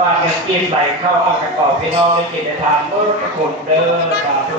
ว่าเงินกินไหลเข้าออกกระกอบพี่น้องได้กินได้ทานเมื่อคนเดินสาธุ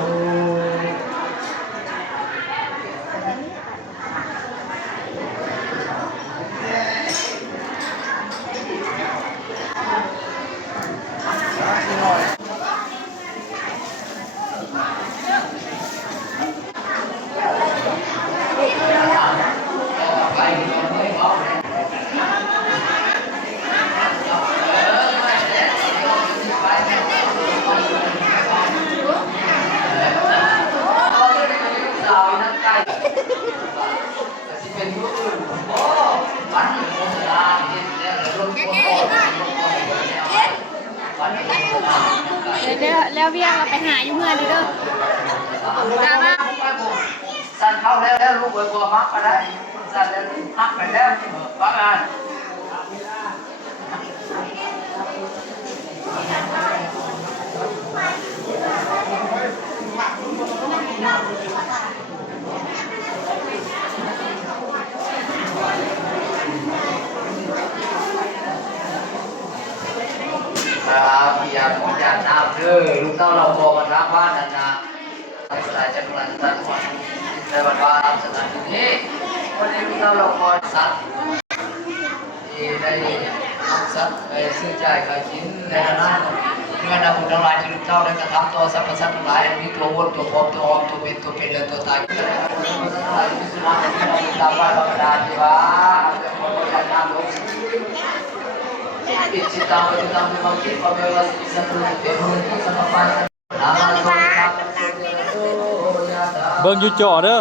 แล้วเวียงเราไปหาอยู่เมื่อนี้เด้อดามาสั่นเข้าแล้วลูกบัวมักก็ได้สั่นแล้วหักไปแล้วว่าไงพี่อยากน้ำเด้อลูกเต้าเราโตมาทักว่านั่นนะในสายจังหวัดตรังหวัดในวันวานสถานที่วันนี้ลูกเต้าเราคอยสัตว์ที่ได้นำสัตว์ไปซื้อจ่ายขายชิ้นในนั้นเมื่อนำบุญทั้งหลายที่ลูกเต้าได้กระทำตัวสรรพสัตว์ทั้งหลายมีตัววนตัวพบตัวอมตัวเป็นตัวเป็นและตัวตายทั้งหลายมีสุนัขที่เราตามว่าธรรมดาที่ว่าเป็นคนที่ทำลูกอิจิตังปฏิตังวิมังคิปะเววัสสิสัพพุเทโรติสัพพะนามาโสตัง เบิ่งอยู่จอเด้อ